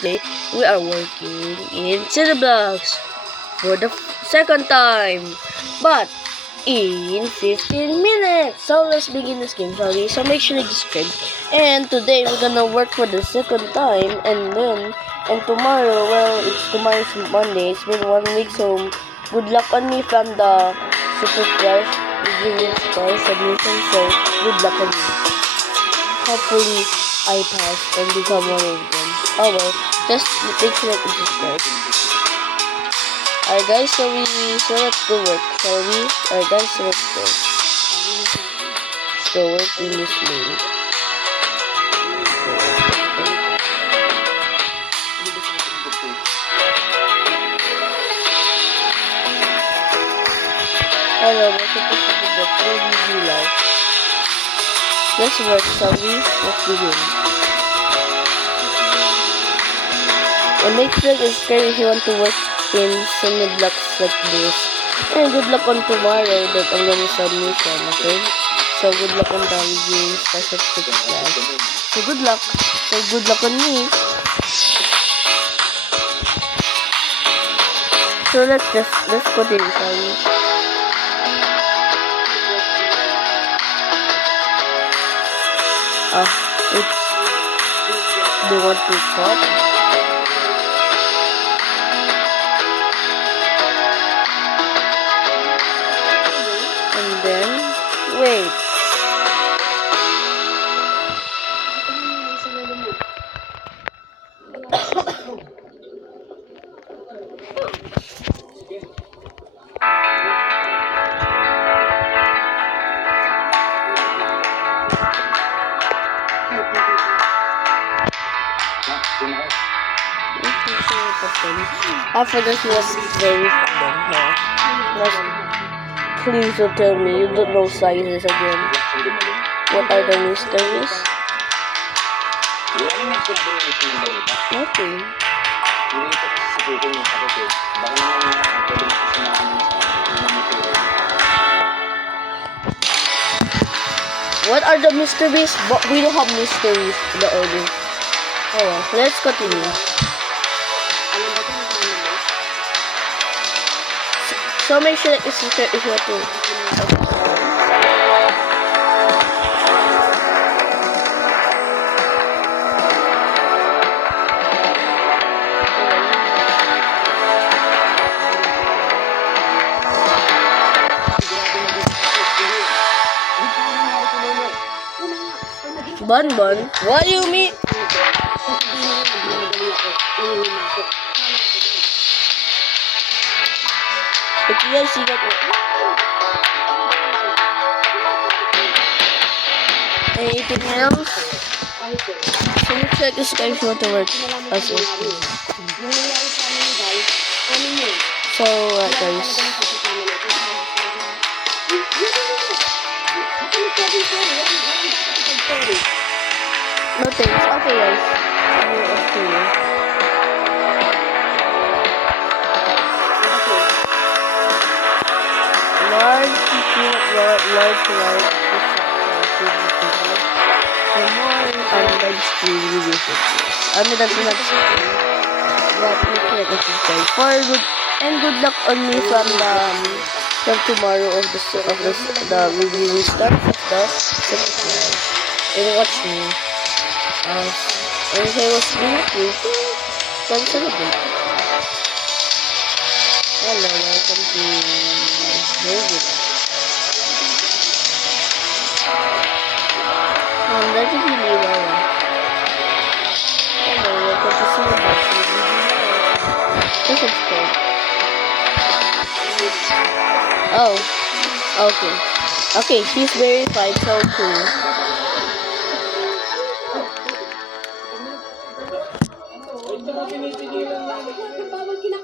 Today, we are working in Cineblocks for the second time, but in 15 minutes. So let's begin this game, shall we? So make sure you subscribe. And today we're gonna work for the second time, and tomorrow, well, tomorrow's Monday. It's been 1 week, so good luck on me from the Super Fresh Beginning Star submission. So good luck on me. Hopefully, I pass and become one of them. Oh well, just make sure that you subscribe. Alright guys, so let's go work, shall we? Alright guys, so let's go. Let's go work in this lane. Hello, welcome to the Pro Life. Let's work, shall we? Let's begin. And make sure to subscribe if you want to work in Cineblocks like this. And good luck on tomorrow that I'm gonna submission, okay? So good luck on the games special class. So good luck. So good luck on me. So let's continue, shall we? They want to talk. Wait. After this was very fun. Please don't tell me you don't know sizes again. What are the mysteries? Nothing. What are the mysteries? But we don't have mysteries in the order. Oh, let's continue. So make sure that you subscribe if you want to. Bonbon? What do you mean? Anything else? So you check this guy if you want to work as well. So guys. No thanks. Okay guys. Large for more live stream videos like this. That's not but make sure to subscribe for good luck on me from tomorrow of the review start of the subscribe and watch me and if I was being approved then celebrate. Hello, welcome to Movie. That's if you leave hello, welcome to Cineblocks. Just subscribe. Oh, okay. Okay, he's verified, so cool.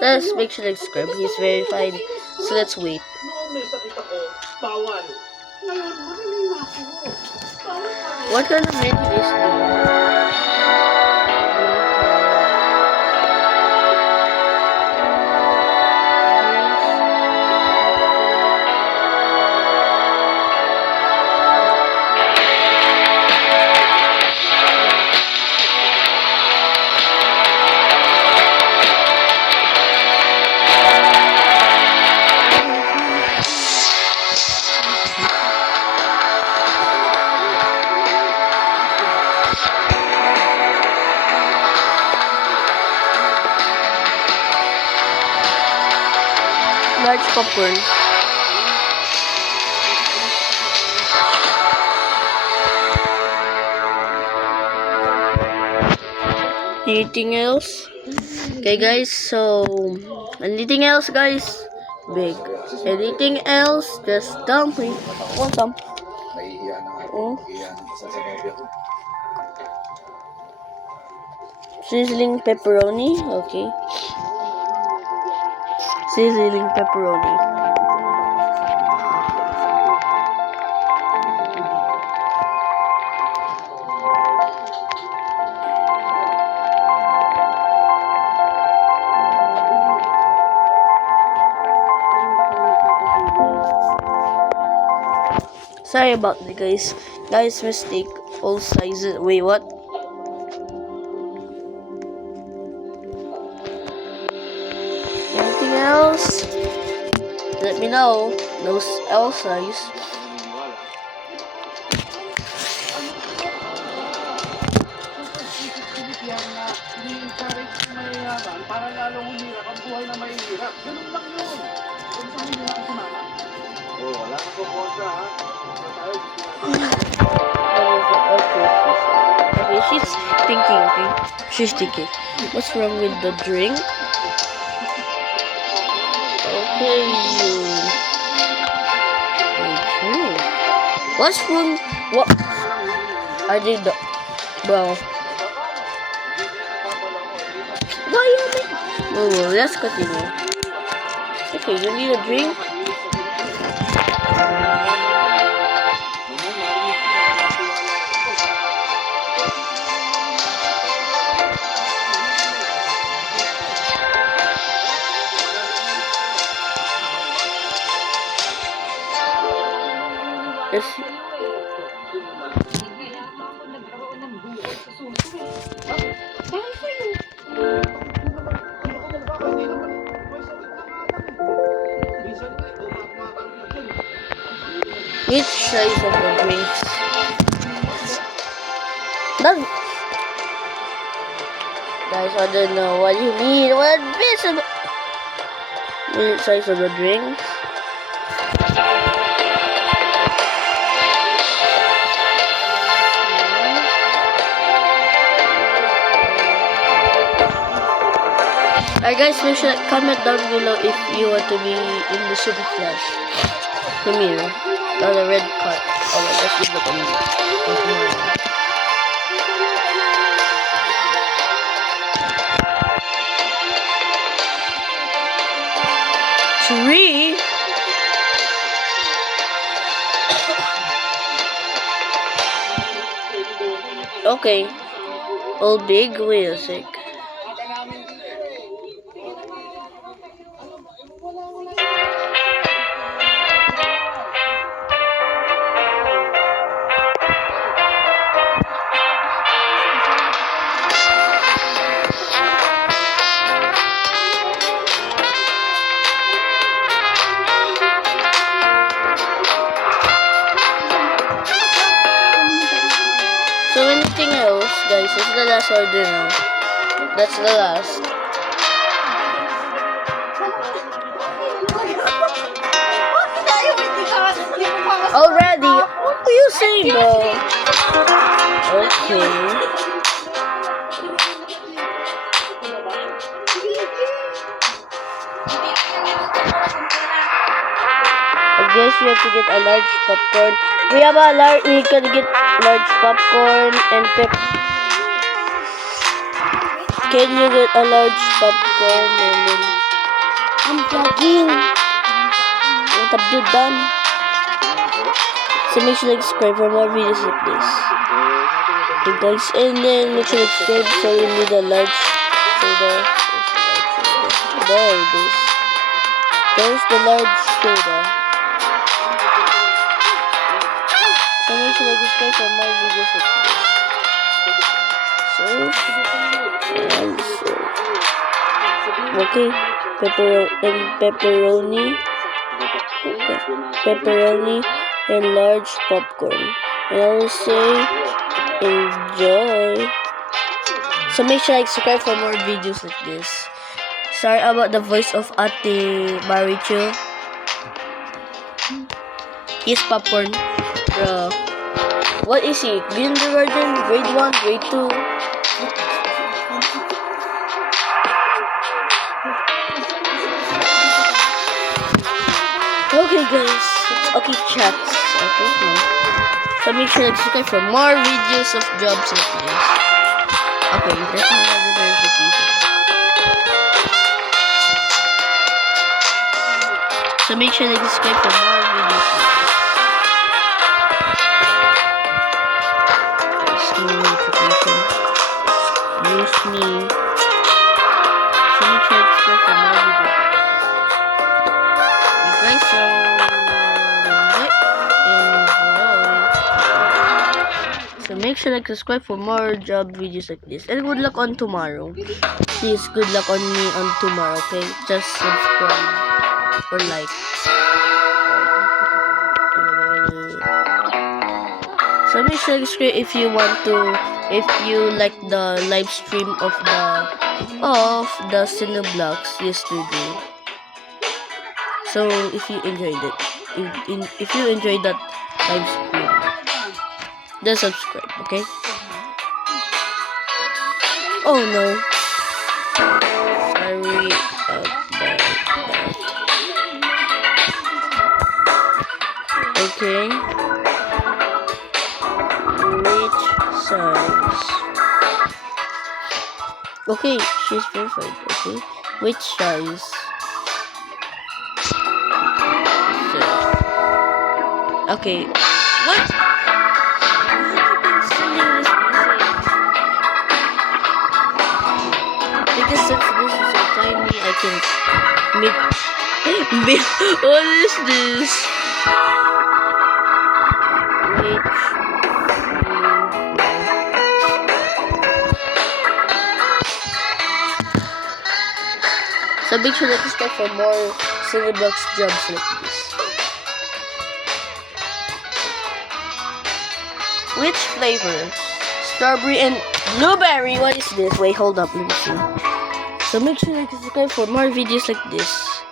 Let's make sure to subscribe. He's verified, so let's wait. What kind of menu is this? large popcorn. Anything else? Okay, guys. So, anything else, guys? Big. Anything else? Just tell me. Want some? Oh. Sizzling pepperoni. Okay. Sizzling pepperoni. Sorry about that, guys. Guys, mistake. All sizes. Wait, what? Anything else? Let me know. No L size. Para lalong humirap ang buhay na mahihirap. Ganun lang yun. Kung saan hindi na kumama. Wala na po kontra, ha? Okay, she's thinking, okay? She's thinking. What's wrong with the drink? Okay, okay. What's wrong? What? I did the... Well... Why you make... Oh, let's continue. Okay, you need a drink? Yes. Which size of the drinks? That... Guys, I don't know what you mean. What is it? Which size of the drinks? Alright guys, make sure to comment down below if you want to be in the Super Flash premiere or the red card. Alright, let's give it a minute. 3. Okay. All big. Wait a sec. So anything else, guys? This is the last order now. That's the last. Already? What are you saying, bro? Okay. I guess we have to get a large popcorn. We can get large popcorn and Can you get a large popcorn and then... I'm vlogging. What have you done? So make sure to subscribe for more videos like this. Okay guys, and then make sure to subscribe so you need a large soda. There it is. There's the large soda. So make sure to subscribe for more videos like this. Okay, pepperoni and large popcorn. And I will say enjoy. So make sure to subscribe for more videos like this. sorry about the voice of Ate Marichu. He's popcorn. Bro. What is he? Kindergarten? Grade 1? Grade 2? Okay guys. Okay chats. Okay. No. So make sure to subscribe for more videos of jobs like this. Okay, there's another verification. So make sure to subscribe for more videos like this. There's no notification. Excuse me. So make sure to subscribe for more videos like this. Okay, guys, so so make sure to subscribe for more job videos like this. And good luck on tomorrow. Please, good luck on me on tomorrow, okay? Just subscribe or like. So make sure to subscribe if you want to, if you like the live stream of the Cineblocks yesterday. So if you enjoyed it, if you enjoyed that live stream, then subscribe, okay? Oh no. Sorry about that. Okay. Which size? Okay, she's verified, okay. Which size? Okay. What? Because since this is so tiny, I can make. What is this? So make sure to subscribe for more Cineblocks jobs like this. Which flavor? Strawberry and blueberry. What is this? Wait, hold up. Let me see. So make sure to subscribe for more videos like this.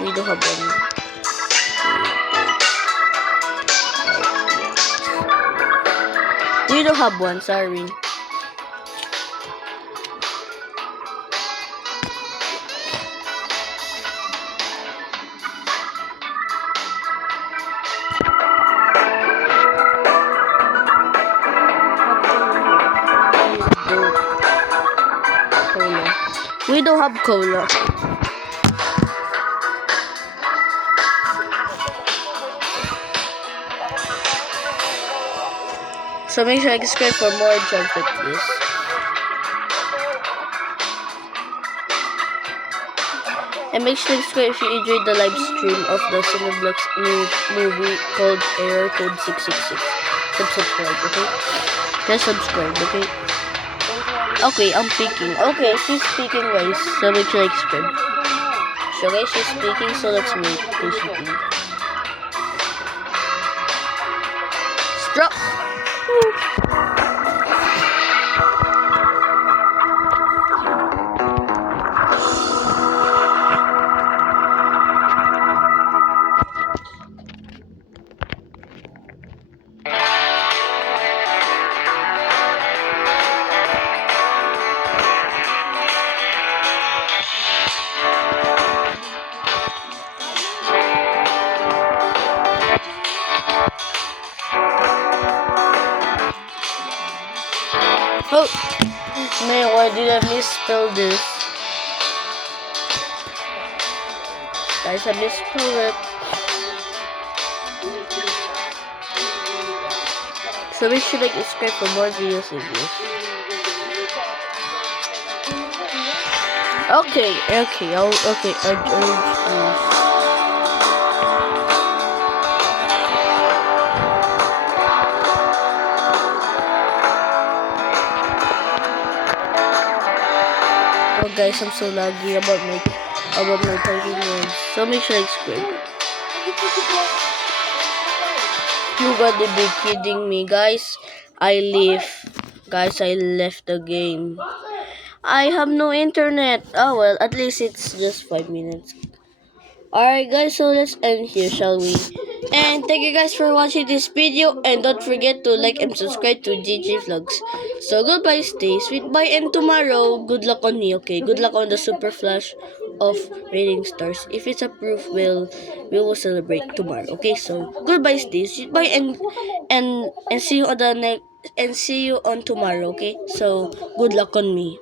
We don't have one. We don't have one. Sorry. We don't have cola. So make sure to subscribe for more jobs like this. And make sure to subscribe if you enjoyed the live stream of the Cineblocks new movie called Error Code 666. Subscribe, okay? Just subscribe, okay? Okay, I'm speaking. Okay, she's speaking, guys. So make sure to subscribe. So guys, she's speaking, so let's wait patiently. Stop! Oh, man, why did I misspell this? Guys, I misspelled it. So we should subscribe for more videos like this. Okay, I'll urge Oh guys, I'm so laggy about my typing words. So make sure to subscribe. You gotta be kidding me, guys. I left the game. I have no internet. Oh well, at least it's just 5 minutes. Alright guys, so let's end here, shall we? And thank you guys for watching this video, and don't forget to like and subscribe to GG Vlogs. So goodbye, stay sweet, bye, and tomorrow, good luck on me, okay? Good luck on the super flash of raining stars. If it's approved, we will celebrate tomorrow, okay? So goodbye, stay sweet, bye, and see you on the next, and see you on tomorrow, okay? So good luck on me.